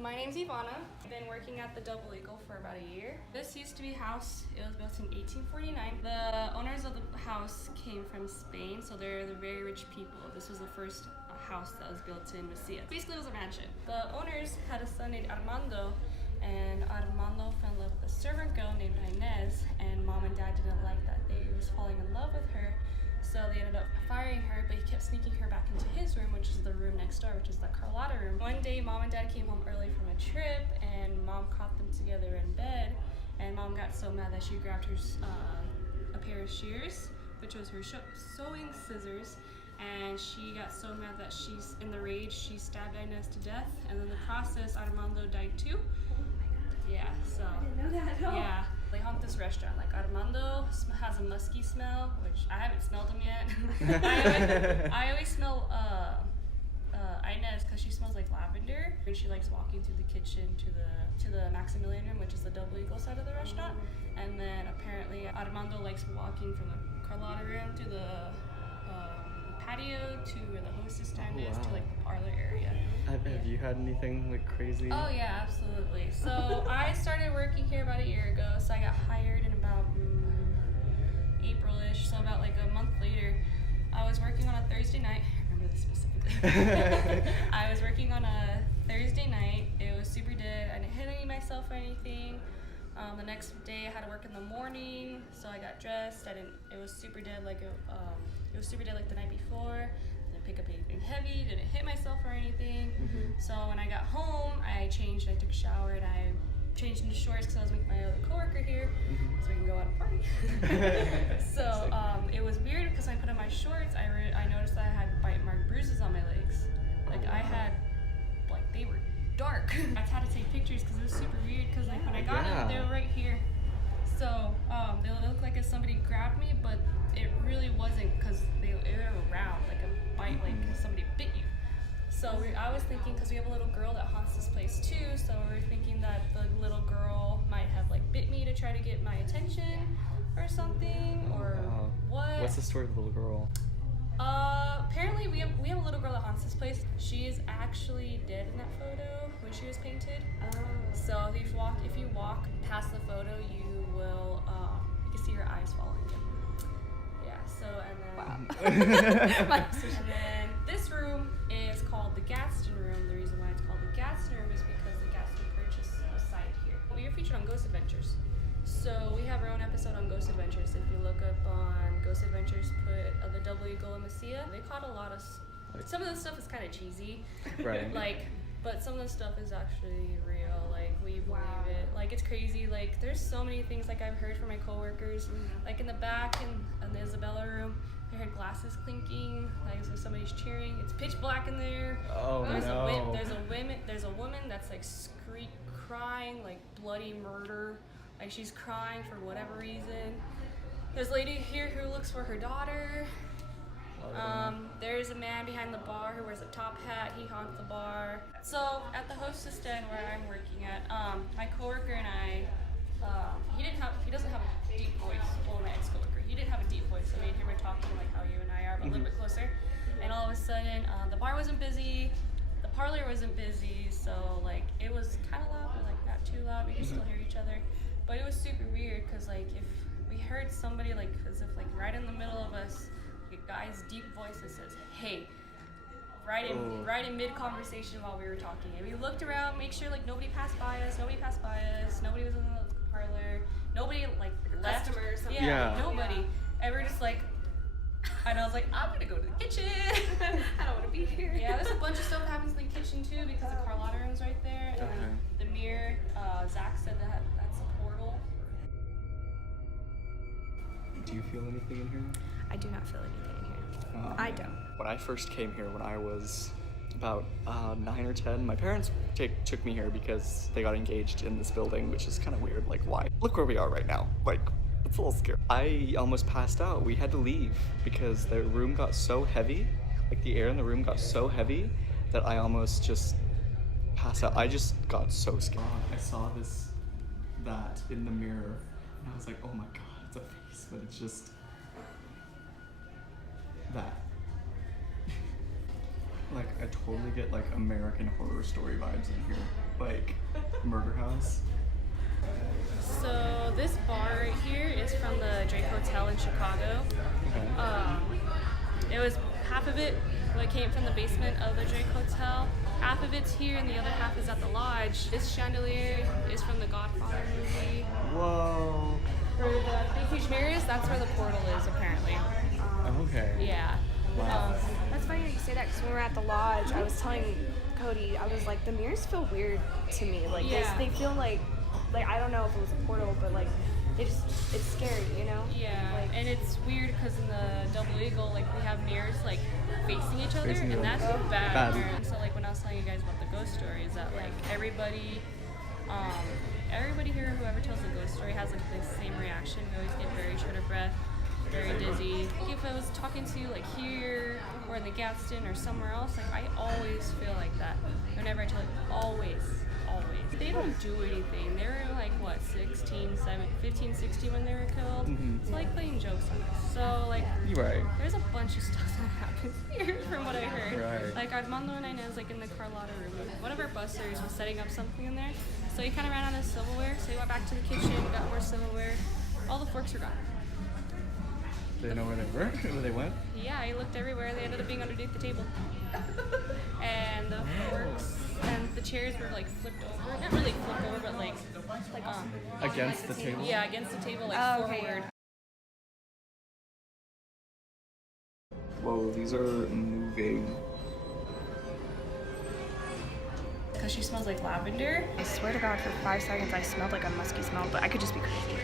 Well, my name's Ivana. I've been working at the Double Eagle for about a year. This used to be a house. It was built in 1849. The owners of the house came from Spain, so they're the very rich people. This was the first house that was built in Mesilla. Basically, it was a mansion. The owners had a son named Armando, and Armando fell in love with a servant girl named Inez, and mom and dad didn't like that they was falling in love with her. So they ended up firing her, but he kept sneaking her back into his room, which is the room next door, which is the Carlotta room. One day, mom and dad came home early from a trip, and mom caught them together in bed, and mom got so mad that she grabbed her a pair of shears, which was her sewing scissors, and she got so mad that she's in the rage, she stabbed Inez to death, and in the process, Armando died too. Yeah, so. I didn't know that at all. Yeah. They haunt this restaurant. Like, Armando has a musky smell, which I haven't smelled him yet. I always smell Inez because she smells like lavender, and she likes walking through the kitchen to the Maximilian room, which is the Double Eagle side of the restaurant. And then apparently Armando likes walking from the Carlotta room to the patio to where the hostess stand is to like the parlor area. Have you had anything like crazy? Oh yeah, absolutely. So I started working here about a year ago, so I got hired in about April-ish, so about like a month later. I was working on a Thursday night. I remember this specifically. I was working on a Thursday night. It was super dead. I didn't hit any myself or anything. The next day I had to work in the morning, so I got dressed. It was super dead like it was super dead like the night before. Didn't pick up anything heavy, didn't hit myself or anything. So when I got home, I changed, I took a shower, and I changed into shorts because I was with my other coworker here, so we can go out and party. So it was weird because when I put on my shorts, I noticed that I had bite mark bruises on my legs. Like I had, like they were dark. I had to take pictures because it was super weird because like when I got them, they were right here. So they looked like if somebody grabbed me, but it really wasn't because they were round, like a bite, like somebody bit you. So I was thinking, because we have a little girl that haunts this place too, so we were thinking that the little girl might have like bit me to try to get my attention or something, or what. What's the story of the little girl? Apparently we have a little girl that haunts this place. She is actually dead in that photo when she was painted. So if you walk past the photo, you will you can see her eyes following you. Yeah. So and then this room is called the Gadsden room. The reason why it's called the Gadsden room is because the Gadsden Purchase was signed here. We are featured on Ghost Adventures. So we have our own episode on Ghost Adventures. If you look up on Ghost Adventures, put the Double Eagle in Mesilla. They caught a lot of. Some of the stuff is kind of cheesy, right? But some of the stuff is actually real. Like we believe it. Like it's crazy. Like there's so many things. Like I've heard from my coworkers. Like in the back in the Isabella room, I heard glasses clinking. Like so somebody's cheering. It's pitch black in there. Oh there's no! There's a woman that's like crying like bloody murder. Like she's crying for whatever reason. There's a lady here who looks for her daughter. There's a man behind the bar who wears a top hat. He haunts the bar. So at the hostess stand where I'm working at, my coworker and I, he doesn't have a deep voice. Well, my ex-coworker, he didn't have a deep voice. So me and him were talking like how you and I are, but a little bit closer. And all of a sudden, the bar wasn't busy. The parlor wasn't busy. So like it was kind of loud, but like not too loud. We could still hear each other. But it was super weird because like if we heard somebody like as if like right in the middle of us, a guy's deep voice that says, "Hey," right in mid conversation while we were talking, and we looked around, make sure like nobody passed by us, nobody was in the parlor, nobody like left. Customer or something. Yeah, nobody. And we're just like, and I was like, I'm gonna go to the kitchen. I don't want to be here. Yeah, there's a bunch of stuff that happens in the kitchen too because the Carlotta room's right there, and the mirror. Zach said that's a portal. Do you feel anything in here? I do not feel anything in here. I don't. When I first came here, when I was about 9 or 10, my parents took me here because they got engaged in this building, which is kind of weird. Like, why? Look where we are right now. Like, it's a little scary. I almost passed out. We had to leave because the room got so heavy. Like, the air in the room got so heavy that I almost just passed out. I just got so scared. I saw that in the mirror, and I was like, oh my god, it's a face, but it's just that. Like, I totally get like American Horror Story vibes in here. Like Murder House. So this bar right here is from the Drake Hotel in Chicago. Okay. It was half of it came from the basement of the Drake Hotel. Half of it's here and the other half is at the lodge. This chandelier is from the Godfather movie. Whoa. For the big huge mirrors, that's where the portal is apparently. Okay. Yeah. Wow. That's funny that you say that because when we were at the lodge, I was telling Cody, I was like, the mirrors feel weird to me. Like Yeah. they feel like I don't know if it was a portal, but like it's scary, you know? Yeah, Like, and it's weird because in the Double Eagle, like we have mirrors like facing each other, Facing and them. that's Oh. bad. Bad. And so like when I was telling you guys about the ghost story, is that like everybody here, whoever tells the ghost story, has like the same reaction. We always get very short of breath, very dizzy. If I was talking to you like here or in the Gadsden or somewhere else, like I always feel like that. Whenever I tell you, always. They don't do anything. They were like, what, 15, 16 when they were killed? Mhm. It's like playing jokes on us. So, like, You're right. there's a bunch of stuff that happens here from what I heard. Right. Like, Armando and Inez, like, in the Carlotta room, one of our busters was setting up something in there. So he kind of ran out of silverware. So he went back to the kitchen, got more silverware. All the forks were gone. They didn't know where they were? Where they went? Yeah, he looked everywhere. They ended up being underneath the table. And the forks and the chairs were like flipped over. Not really flipped over, but like Against the table? yeah, against the table, like Oh, okay, forward. Whoa, these are moving. Because she smells like lavender. I swear to God, for 5 seconds I smelled like a musky smell, but I could just be crazy.